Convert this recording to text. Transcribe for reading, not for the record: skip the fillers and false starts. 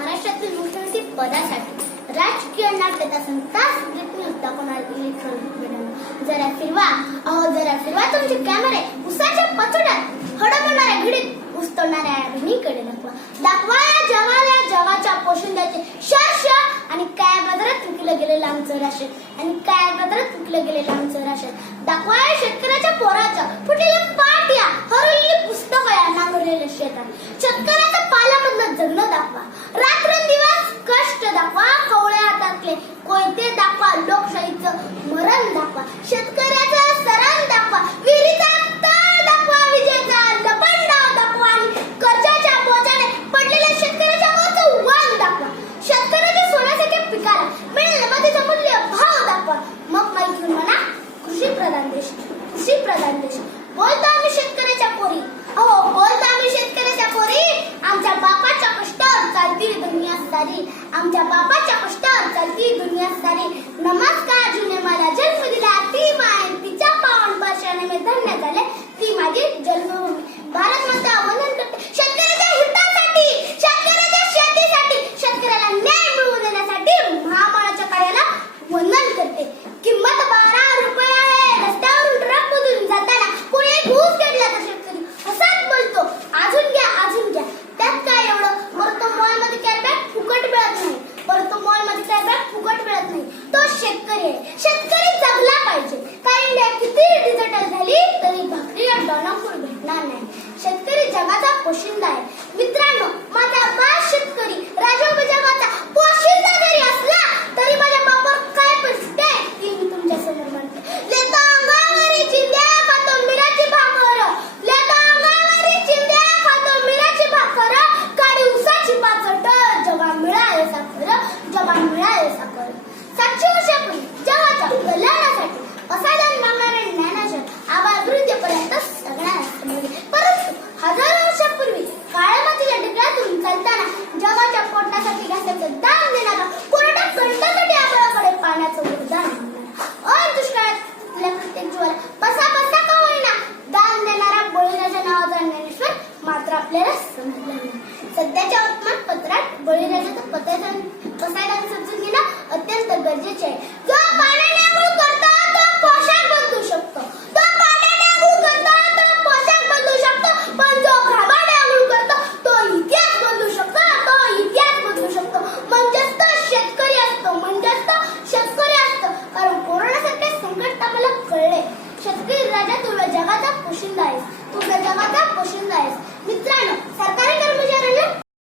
महाराष्ट्रातील मुख्यमंत्री पदासाठी राजकीय नाट्यता संतास दाखवणारे इलेक्ट्रॉनिक मीडिया जरा फिरवा, जरा फिरवा तुमचे कॅमेरे उसाच्या पाचोड्यात हडवणाऱ्या घडीत उस्तवणाऱ्या बहिणीकडे दाखवा या जवाच्या पोशिंद्याचे शर्ष आणि काय बदलत तुटलं गेलेलं आमचं राशन आणि काय बदलत तुटलं गेलेलं आमचं राशन दाखवा या शेतकऱ्याच्या पोराच्या फुटलेल्या पाट्या हरवलेली पुस्तकं या नांगरलेल्या शेतात शेतकऱ्याच्या पाल्यामधलं जगणं दाखवा रात्रंदिवस कष्ट दाखवा कवळ्या हातातले कोयते दाखवा लोकशाहीचं मरण दाखवा शेतकऱ्याचा सरण दाखवा विहिरीचा तळ दाखवा विजेचा लपंडाव दाखवा आणि कर्जाच्या बोजाने पडलेल्या शेतकऱ्याच्या वरचं वाण दाखवा शेतकऱ्याच्या सोन्यासारख्या पिकाला मिळेल मध्येचं मूल्य भाव दाखवा मग माहिती म्हणा कृषी प्रधान देश बोलतो आम्ही शेतकऱ्याच्या पोरी बोलतो आम्ही शेतकऱ्याच्या पोरी आमच्या बापाच्या कष्टावर चालती दुनिया सारी आमच्या बापाच्या कष्टावर चालती दुनिया सारी नमस्कार जुने मला जन्म दिला ती माय तिच्या पावन वर्षाने मी धन्य झाले ती माझी जन्मभूमी भारत माता वंदन करते शेतकऱ्याच्या हितासाठी शेतकऱ्याच्या शेतीसाठी शेतकऱ्याला न्याय मिळवून देण्यासाठी महामानाच्या कार्याला वंदन करते किंमत 12 रुपये आहे रस्त्यावरून ट्रक मधून जाताना कोणी एक ऊस घेतला तर शेतकरी असाच बोलतो अजून घ्या त्यात काय एवढं परंतु मॉलमध्ये कॅशबॅक फुकट मिळत नाही तो शेतकरी आहे शेतकरी जगला पाहिजे कारण इंडिया किती डिजिटल झाली तरी भाकरीला डॉनफूड भेटणार नाही शेतकरी जगाचा पोशिंदा आहे मित्रांनो माझा बाप शेतकरी राजा जगाचा पोशिंदा जरी असला तरी माझ्या बापावर काय परिस्थिती आहे ती मी तुमच्या समोर मांडते लेता अंगावरी चिंध्या खातो मिराची भाकर लेता अंगावरी चिंध्या खातो मिराची भाकर काडी उसाची पाचट जेव्हा मिळाले साखर 700 वर्षापूर्वी जगाच्या कल्याणासाठी असाधारण मागणारे ज्ञानाच्या आबालवृद्धीपर्यंत सगळ्यांना परंतु हजारो वर्षापूर्वी काळ्या मातीच्या ढिकळातून चालताना जगाच्या पोटासाठी घासाचं दान देणारा कोरड्या कंठासाठी आपल्याकडे पाण्याचं वरदान दुष्काळातल्या प्रत्येक जीवाला बसा का होईना दान देणारा बळीराजा नावाचा ज्ञानेश्वर मात्र आपल्याला समजला नाही सध्याच्या वर्तमानपत्रात बळीराजाचं पसायदान समजून घेणं अत्यंत गरजेचे आहे